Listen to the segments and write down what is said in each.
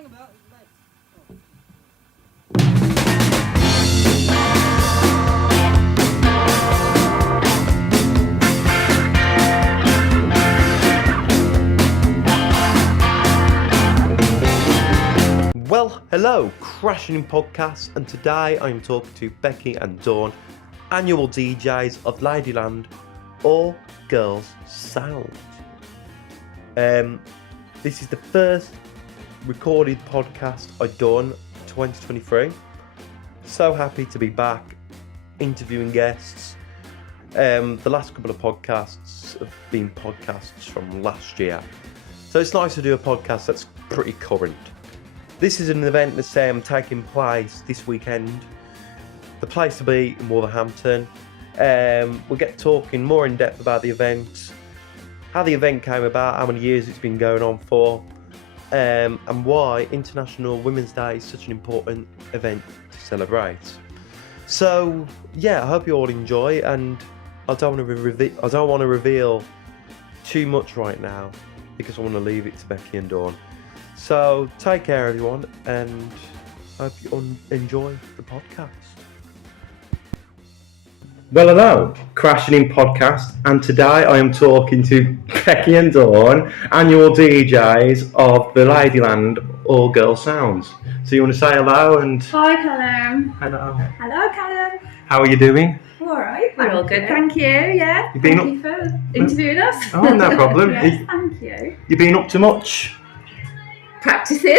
Hang about. Well, hello, Crashing In Podcast, and today I'm talking to Becky and Dawn, annual DJs of LadyLand, All Girls Sound. This is the first recorded podcast I've done 2023. So happy to be back interviewing guests. The last couple of podcasts have been podcasts from last year, so it's nice to do a podcast that's pretty current. This is an event that's taking place this weekend. The place to be in Wolverhampton. We'll get talking more in depth about the event, how the event came about, how many years it's been going on for, and why International Women's Day is such an important event to celebrate. So yeah, I hope you all enjoy, and I don't want to reveal too much right now because I want to leave it to Becky and Dawn. So take care, everyone, and I hope you enjoy the podcast. Well, hello, Crashing In Podcast, and today I am talking to Becky and Dawn, annual DJs of the LadyLand All Girls Sounds. So you want to say hello and... Hi, Callum. Hello. Hello, Callum. How are you doing? All right, we're all good. Thank you. Yeah. You've been Thank you for interviewing us. Oh, no problem. Yes, thank you. You been up to much? Practicing.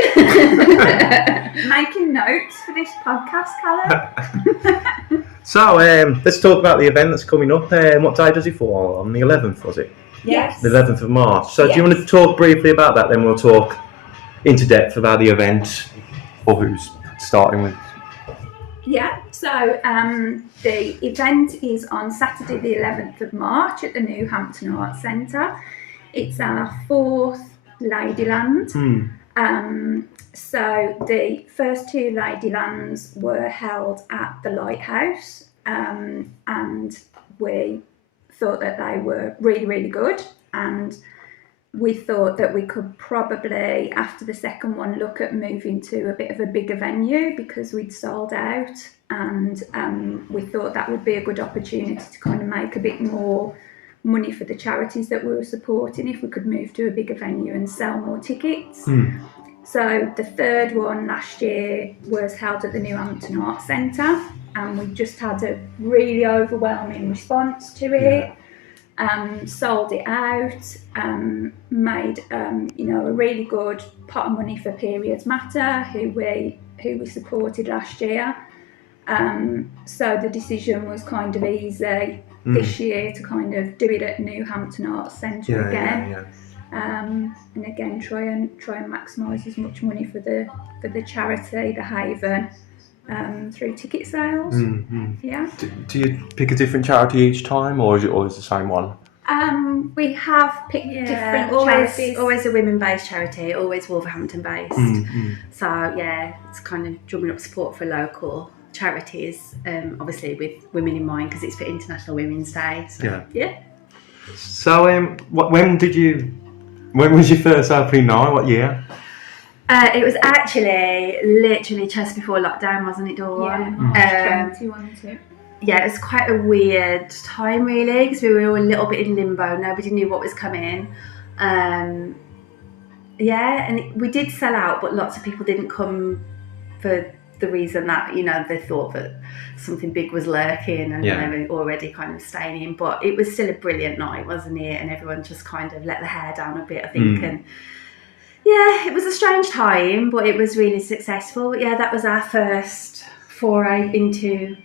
Making notes for this podcast, Callum. So, let's talk about the event that's coming up. What day does it fall on? The 11th, was it? Yes. The 11th of March. So Yes. do you want to talk briefly about that? Then we'll talk into depth about the event, or who's starting with. Yeah, so the event is on Saturday the 11th of March at the New Hampton Arts Centre. It's our fourth LadyLand. So the first two LadyLands were held at the Lighthouse, and we thought that they were really, really good, and we thought that we could probably, after the second one, look at moving to a bit of a bigger venue because we'd sold out, and we thought that would be a good opportunity to kind of make a bit more money for the charities that we were supporting if we could move to a bigger venue and sell more tickets. So the third one last year was held at the New Hampton Arts Centre, and we just had a really overwhelming response to it. Sold it out, made a really good pot of money for Periods Matter, who we supported last year. So the decision was kind of easy this year to kind of do it at New Hampton Arts Centre again. And again try and maximise as much money for the charity, the Haven, through ticket sales. Yeah. Do you pick a different charity each time, or is it always the same one? We have picked different charities. Always a women-based charity, always Wolverhampton-based. So yeah, it's kind of drumming up support for local charities, obviously with women in mind because it's for International Women's Day. So, yeah. So when was your first opening night? What year? It was actually literally just before lockdown, wasn't it, Dawn? Yeah, March 2021 too. Yeah, it was quite a weird time really because we were all a little bit in limbo. Nobody knew what was coming. And we did sell out, but lots of people didn't come for the reason that, they thought that something big was lurking and they were already kind of staying in. But it was still a brilliant night, wasn't it? And everyone just kind of let the hair down a bit, I think. And yeah, it was a strange time, but it was really successful. Yeah, that was our first foray into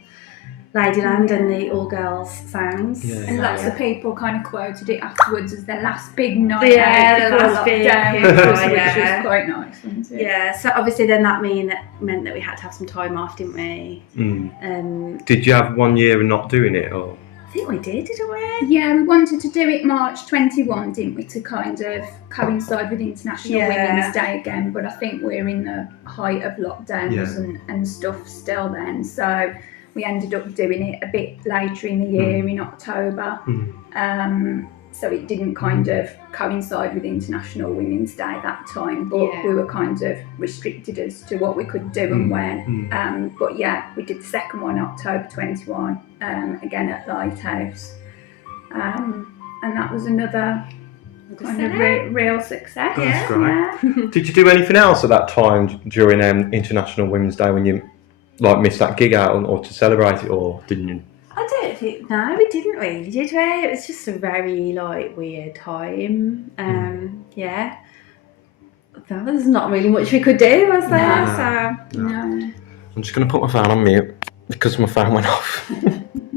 LadyLand and the All Girls Sounds. And lots of people kind of quoted it afterwards as their last big night the before last big lockdown, which was quite nice, wasn't it? Yeah, so obviously then that meant that we had to have some time off, didn't we? Did you have 1 year of not doing it, or? I think we didn't we? Yeah, we wanted to do it March 21, didn't we, to kind of coincide with International Women's Day again, but I think we're in the height of lockdowns and stuff still then, so we ended up doing it a bit later in the year, in October. so it didn't kind of coincide with International Women's Day that time, but we were kind of restricted as to what we could do and when. But yeah, we did the second one October 21, again at Lighthouse, and that was another kind of real success. That's great. Did you do anything else at that time during International Women's Day when you like missed that gig out, or to celebrate it, or didn't you? I don't think, no, we didn't really, did we? It was just a very like weird time. Yeah, there was not really much we could do, was there? No. I'm just going to put my phone on mute because my phone went off.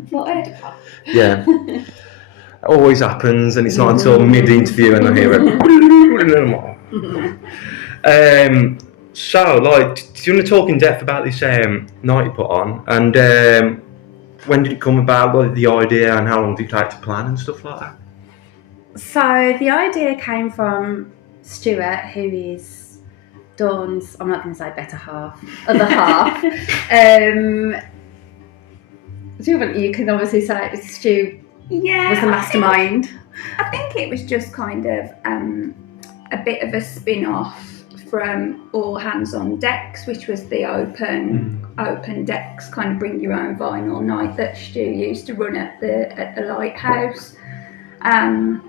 What? Yeah. It always happens, and it's not until mid-interview and I hear it. So, like, do you want to talk in depth about this night you put on, and when did it come about, like, the idea, and how long did it take to plan and stuff like that? So the idea came from Stuart, who is Dawn's, I'm not going to say better half, other half. You can obviously say Stu was the mastermind. I think it was just kind of a bit of a spin-off from All Hands on Decks, which was the open decks, kind of bring your own vinyl night that Stu used to run at the Lighthouse, and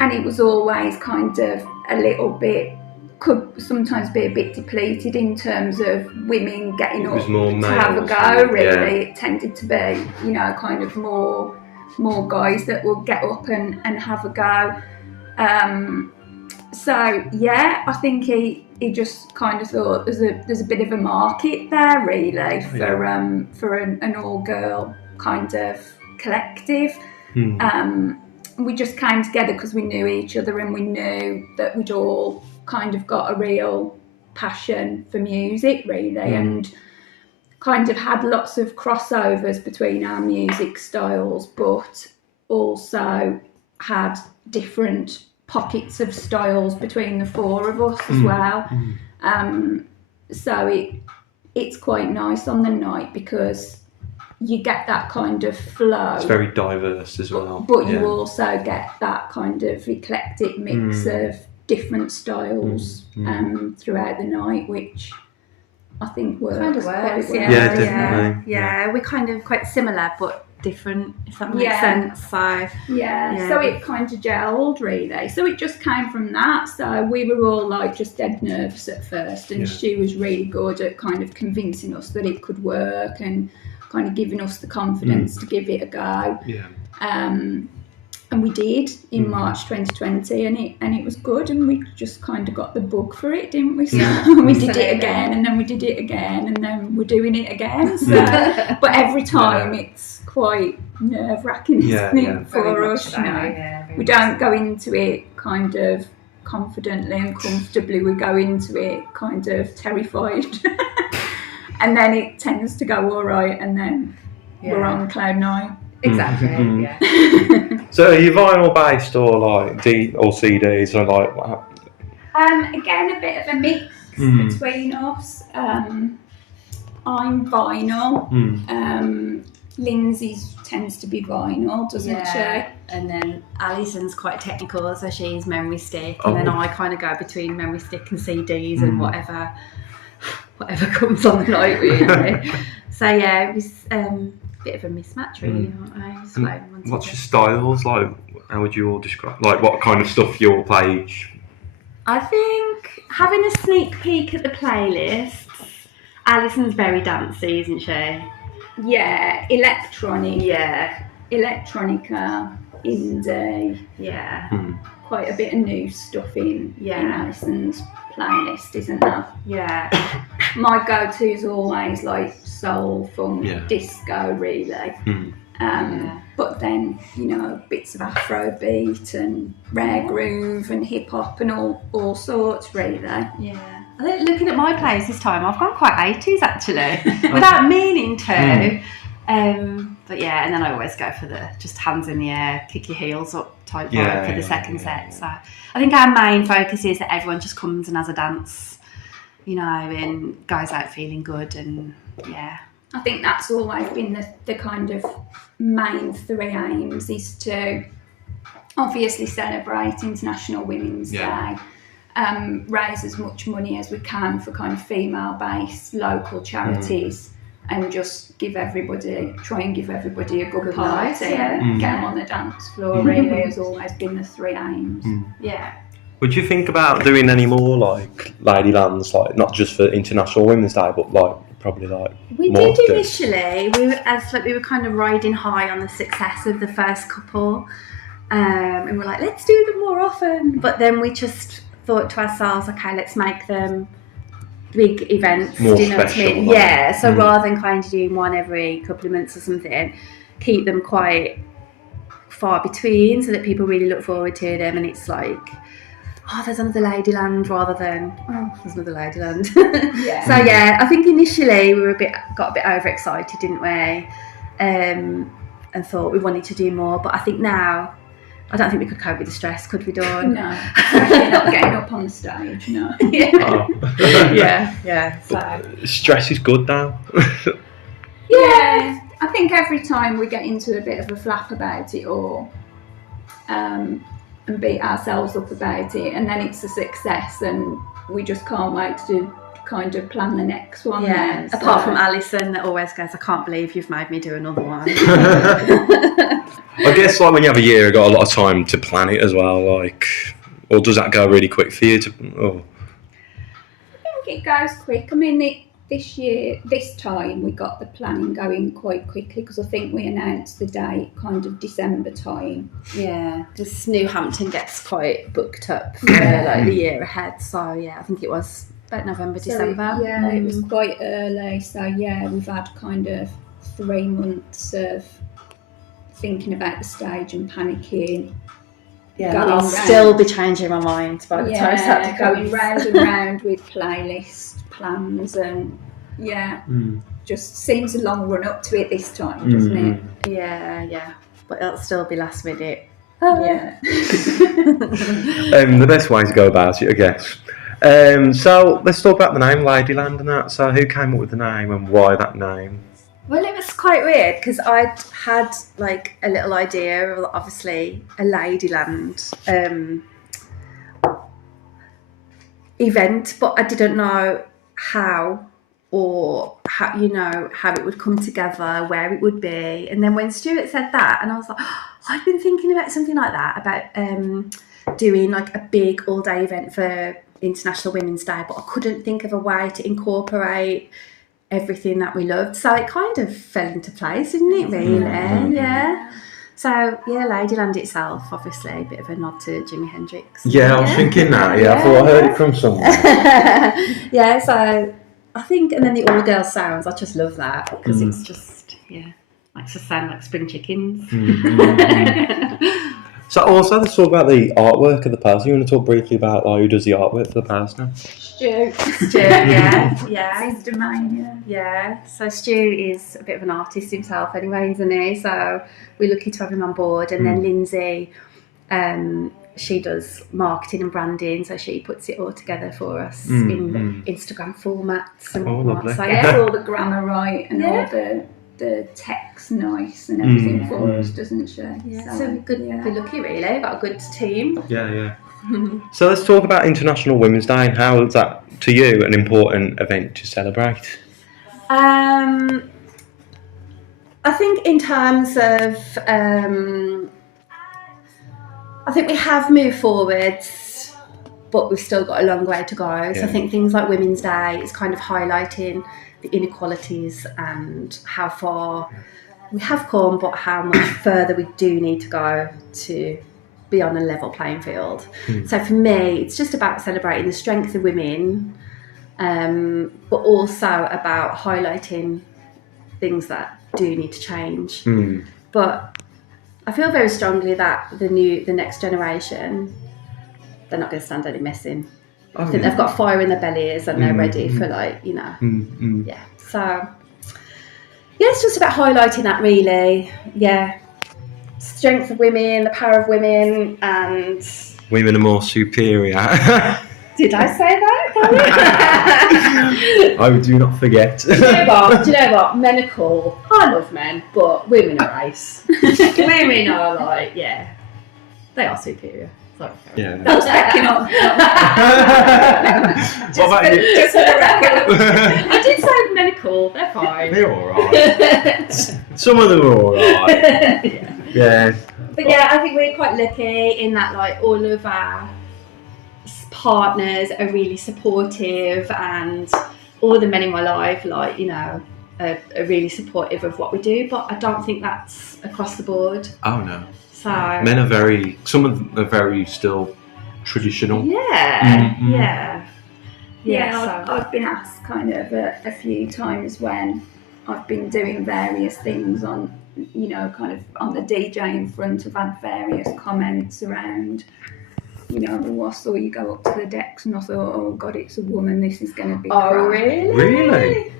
it was always kind of a little bit, could sometimes be a bit depleted in terms of women getting up to have a go. Really, it tended to be, you know, kind of more guys that will get up and have a go. So yeah, I think he just kind of thought there's a bit of a market there really for an all girl kind of collective. We just came together because we knew each other, and we knew that we'd all kind of got a real passion for music really, and kind of had lots of crossovers between our music styles, but also had different pockets of styles between the four of us as well. So it's quite nice on the night because you get that kind of flow. It's very diverse as well. But you also get that kind of eclectic mix of different styles throughout the night, which I think works. Kind of works, quite well. Yeah, definitely. Yeah, we're kind of quite similar but different, if that makes sense. So so it kind of gelled really. So it just came from that. So we were all like just dead nervous at first, and Stu was really good at kind of convincing us that it could work and kind of giving us the confidence to give it a go. And we did in March 2020, and it was good, and we just kind of got the bug for it, didn't we? So we did it again, and then we did it again, and then we're doing it again. So, but every time it's quite nerve-wracking, isn't it, for us? You know, we don't go into it kind of confidently and comfortably. We go into it kind of terrified, and then it tends to go all right, and then we're on cloud nine. Exactly. So are you vinyl based or like or CDs or like what? Again, a bit of a mix between us. I'm vinyl. Lindsay's tends to be vinyl, doesn't she? And then Alison's quite technical, so she's memory stick, and then I kind of go between memory stick and CDs and whatever comes on the night really. So yeah, it was bit of a mismatch really, aren't we? What's your styles like? How would you all describe, like, what kind of stuff you all play each? I think having a sneak peek at the playlists, Alison's very dancey, isn't she? Yeah, electronic. Yeah, electronica, indie. Yeah, quite a bit of new stuff in Alison's playlist, isn't there? Yeah. My go-to is always like soul, funk, disco, really. But then, you know, bits of Afrobeat and rare groove and hip hop and all sorts, really. Yeah. I think looking at my playlist this time, I've gone quite 80s actually, without meaning to. But yeah, and then I always go for the just hands in the air, kick your heels up type vibe for the second set. So I think our main focus is that everyone just comes and has a dance, you know, and goes out feeling good, and I think that's always been the kind of main three aims, is to obviously celebrate International Women's Day, raise as much money as we can for kind of female-based local charities, and just try and give everybody a good party, get them on the dance floor. Really has always been the three aims. Yeah. Would you think about doing any more like LadyLands, like not just for International Women's Day, but like probably like We more did initially. We were kind of riding high on the success of the first couple, and we're like, let's do them more often. But then we just thought to ourselves, okay, let's make them big events. More do you know special, what I mean? like, Yeah. So rather than kind of doing one every couple of months or something, keep them quite far between so that people really look forward to them. And it's like, oh, there's another LadyLand rather than, oh, there's another LadyLand. Yeah. So yeah, I think initially we got a bit overexcited, didn't we? And thought we wanted to do more. But I think now, I don't think we could cope with the stress, could we, Dawn? No, especially not getting up on the stage. No. Yeah. Oh. Yeah. So. Stress is good now. Yeah, I think every time we get into a bit of a flap about it or and beat ourselves up about it, and then it's a success, and we just can't wait to kind of plan the next one. Yeah, then, so. apart from Alison that always goes, I can't believe you've made me do another one. I guess like when you have a year, you got a lot of time to plan it as well. Like, or does that go really quick for you? I think it goes quick. I mean, this time we got the planning going quite quickly, because I think we announced the date kind of December time. Yeah, because New Hampton gets quite booked up for like the year ahead. So yeah, I think it was about November, December. It was quite early. So yeah, we've had kind of 3 months of thinking about the stage and panicking. Yeah, I'll still be changing my mind by the time that going round and round with playlist plans, and just seems a long run up to it this time, doesn't it? Yeah, but it'll still be last minute. Yeah. The best way to go about it, I guess. So let's talk about the name LadyLand and that. So who came up with the name and why that name? Well, it was quite weird because I'd had like a little idea of obviously a LadyLand event, but I didn't know how it would come together, where it would be. And then when Stuart said that, and I was like, oh, I've been thinking about something like that, about doing like a big all-day event for International Women's Day, but I couldn't think of a way to incorporate everything that we loved. So it kind of fell into place, didn't it, really? Yeah. So, yeah, LadyLand itself, obviously, a bit of a nod to Jimi Hendrix. Yeah, I was thinking that. Yeah, I thought I heard it from someone. Yeah, so I think, and then the all-girl sounds, I just love that because it's just, likes to sound like spring chickens. So also, let's talk about the artwork of the person. You want to talk briefly about who does the artwork for the person? Stu, yeah. His domain, Yeah, so Stu is a bit of an artist himself anyway, isn't he? So we're lucky to have him on board. And then Lindsay, she does marketing and branding, so she puts it all together for us in Instagram formats and whatnot. Lovely. So gets all the grammar right and all the text nice and everything for us, doesn't she? Yeah, so we're lucky really, we've got a good team. Yeah. So let's talk about International Women's Day, and how is that to you an important event to celebrate? I think in terms of, I think we have moved forwards, but we've still got a long way to go. So I think things like Women's Day is kind of highlighting the inequalities and how far we have come, but how much further we do need to go to be on a level playing field. So for me, it's just about celebrating the strength of women, but also about highlighting things that do need to change. But I feel very strongly that the next generation, they're not going to stand any messing. I think they've got fire in their bellies and they're ready for yeah. So it's just about highlighting that really. Yeah. Strength of women, the power of women, and Women are more superior. did I say that? I do not forget. Do you know what? Men are cool. I love men, but women are ace. Women are like, They are superior. Sorry. Yeah. That was backing off. What about you? Just for the record. I did say men are cool. They're fine. They're alright. Some of them are alright. Yeah. But yeah, I think we're quite lucky in that like all of our partners are really supportive, and all the men in my life, like, you know, are really supportive of what we do. But I don't think that's across the board. Oh no. So Men are some of them are very still traditional. yeah, Mm-hmm. Yeah, so. I've been asked kind of a few times when I've been doing various things on, you know, kind of on the DJing front. I've had various comments around, you know, I saw you go up to the decks and I thought, oh God, it's a woman, this is going to be crap. Really?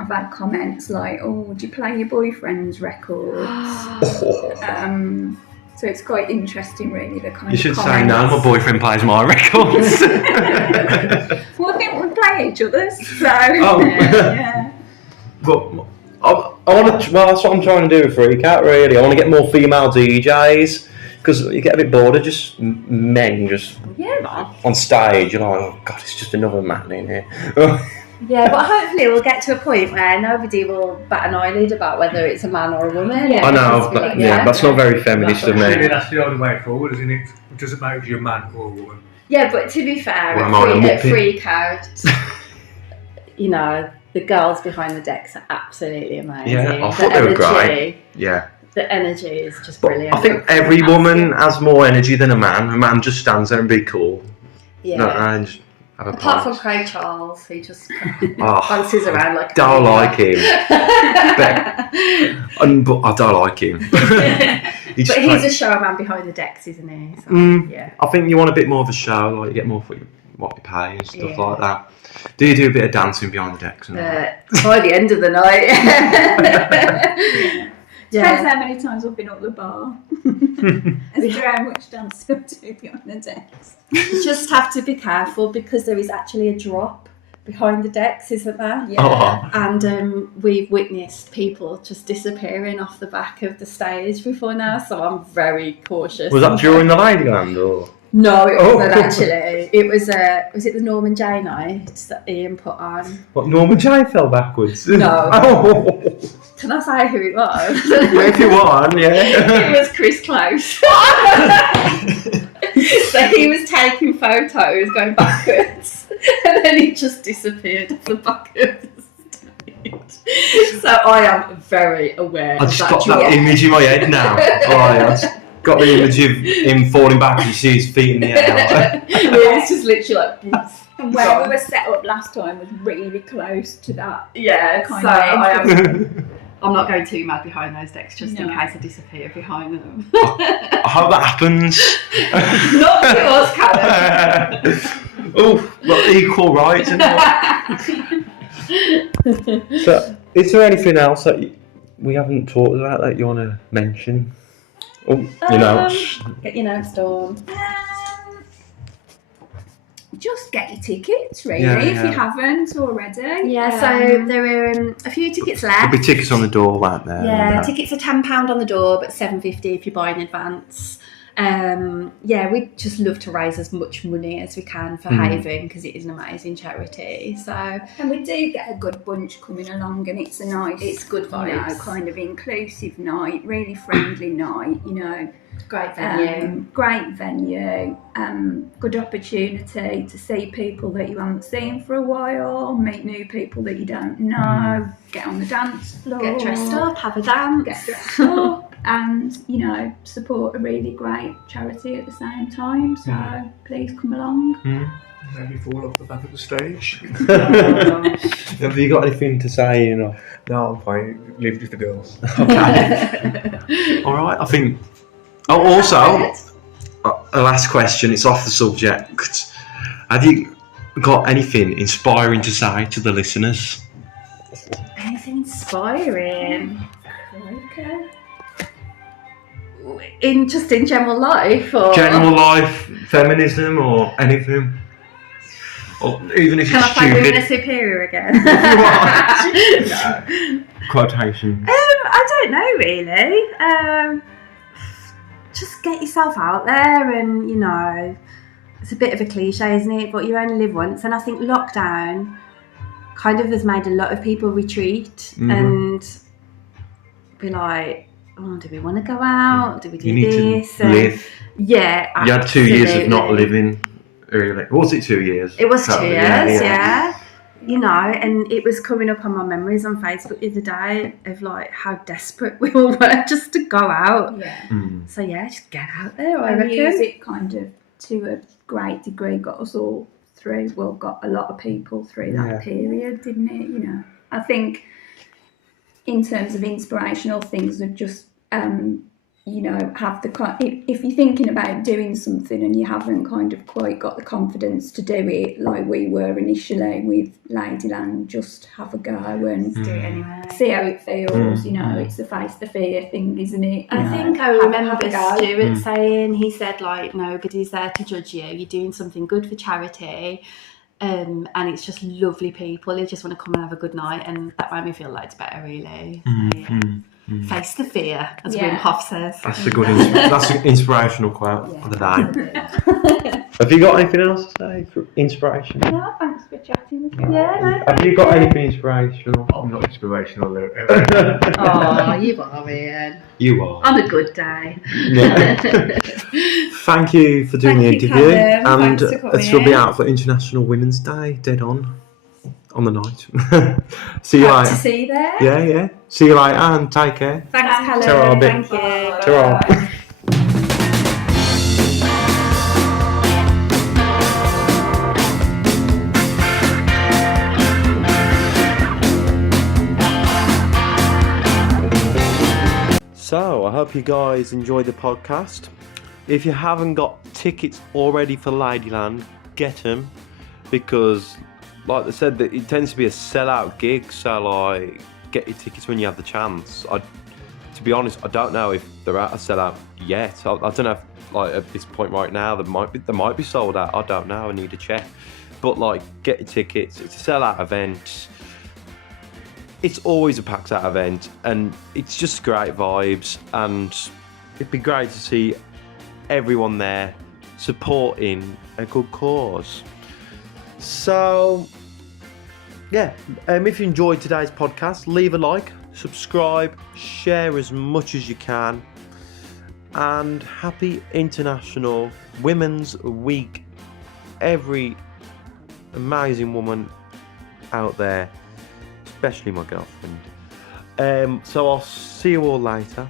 I've had comments like, oh, do you play your boyfriend's records? So it's quite interesting, really, the kind You of should say comments. no, my boyfriend plays my records. Well, I think we play each other's, so Oh. yeah. But I want to. Well, that's what I'm trying to do with Freak Out. Really, I want to get more female DJs because you get a bit bored of just men just on stage. You're like, oh God, it's just another man in here. Yeah, but hopefully we'll get to a point where nobody will bat an eyelid about whether it's a man or a woman. Yeah. I know, Just be but like, yeah, that's not very feminist of Actually, me. that's the only way forward, isn't it? It doesn't matter if you're a man or a woman. Yeah, but to be fair, Well, am I a at muppet? Freak Out, you know, the girls behind the decks are absolutely amazing. Yeah, I thought they were great. Yeah. The energy is just But brilliant. I think every woman has more energy than a man. A man just stands there and be cool. Yeah. No, and just have a Apart from pint. Craig Charles, who just Oh, bounces around like a don't gorilla. like him. But I don't like him. He's But just he's like- a showman behind the decks, isn't he? So, yeah. I think you want a bit more of a show, like you get more for what you pay and stuff Yeah. like that. Do you do a bit of dancing behind the decks? And all that? By the end of the night. Depends how many times I've been up the bar. As to how much dancing I do behind the decks. You just have to be careful because there is actually a drop behind the decks, isn't there? Yeah. Oh. And we've witnessed people just disappearing off the back of the stage before now, so I'm very cautious. Was that during the LadyLand or? No, it Oh. wasn't actually. It was it the Norman J night that Ian put on? What, Norman J fell backwards? No. Oh. Can I say who it was? If you want, yeah. It was Chris Close. So he was taking photos going backwards and then he just disappeared off the back of the stage. So I am very aware I of just that got drop. that image in my head now. I just got the image of him falling back and you see his feet in the air. It's just literally like... And where we were set up last time was really close to that. Yeah, Kind so of I'm not going too mad behind those decks just in No. case I disappear behind them. I hope that happens. Not to us, Callum. Oh, well, equal rights. Isn't it? So, is there anything else that we haven't talked about that you want to mention? Oh, you know. Get your notes done. Just get your tickets, really, Yeah, if yeah. you haven't already. Yeah, so there are a few tickets There'll left. be tickets on the door, won't there? Yeah, tickets are £10 on the door, but $7.50 if you buy in advance. Yeah, we just love to raise as much money as we can for Haven because it is an amazing charity. So And we do get a good bunch coming along, and it's a nice, it's good you know, vibes. kind of inclusive night, really friendly night, you know. Great venue. Great venue, good opportunity to see people that you haven't seen for a while, meet new people that you don't know, get on the dance floor, Get dressed up, have a dance. get dressed up, and, you know, support a really great charity at the same time. So please come along. Maybe fall off the back of the stage. Have you got anything to say? You know. No, I'm fine. Leave it to the girls. Okay. All right. I think. Oh, also, a last question. It's off the subject. Have you got anything inspiring to say to the listeners? Anything inspiring? Okay. In general life, or General life, feminism, or anything? Or even if can I it's play Women are stupid. Superior again? No. Quotation. I don't know really. just get yourself out there, and it's a bit of a cliche, isn't it? But you only live once, and I think lockdown kind of has made a lot of people retreat and be like, oh, do we want to go out? Do we do You need this? to live. Yeah, You had 2 years of absolutely. not living. Really? Was it 2 years? It was 2 Totally, years, yeah. And it was coming up on my memories on Facebook the other day of like how desperate we all were just to go out. Yeah. So yeah, just get out there, I And reckon. music kind of, to a great degree, got us all through. Well, got a lot of people through that period, didn't it? I think in terms of inspirational things, of just have if you're thinking about doing something and you haven't kind of quite got the confidence to do it like we were initially with LadyLand, just have a go and Do it anyway. see how it feels. It's the face the fear thing, isn't it? I think I remember Stuart saying, he said like, nobody's there to judge you. You're doing something good for charity. And it's just lovely people. They just want to come and have a good night, and that made me feel loads better, really. Face the fear, as Wim Hof says. That's a good. That's an inspirational quote of the day. Have you got anything else to say for inspiration? No, thanks for chatting with me. Have you got anything inspirational? I'm not inspirational. Oh, you are, Ian. You are. On a good day. Yeah. Thank you for doing the interview, and it will be out for International Women's Day, dead on the night. See you Hope later. to see you there. Yeah. See you later, and take care. Thanks, Helen. Ta-ra, Thank you. Ta-ra. So, I hope you guys enjoyed the podcast. If you haven't got tickets already for LadyLand, get them, because, like they said, that it tends to be a sellout gig. So, like, get your tickets when you have the chance. To be honest, I don't know if they're at a sellout yet. I don't know if, like, at this point right now, they might be sold out. I don't know. I need to check. But, like, get your tickets. It's a sellout event. It's always a packed out event, and it's just great vibes, and it'd be great to see everyone there supporting a good cause. So, yeah, if you enjoyed today's podcast, leave a like, subscribe, share as much as you can, and happy International Women's Week, every amazing woman out there, especially my girlfriend. So I'll see you all later.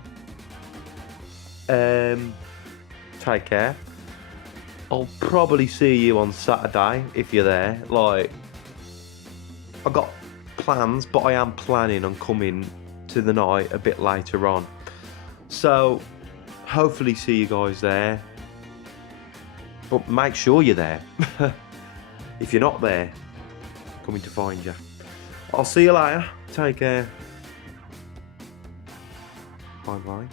Take care. I'll probably see you on Saturday if you're there. Like, I've got plans, but I am planning on coming to the night a bit later on. So hopefully see you guys there. But make sure you're there. If you're not there, coming to find you. I'll see you later. Take care. Bye bye.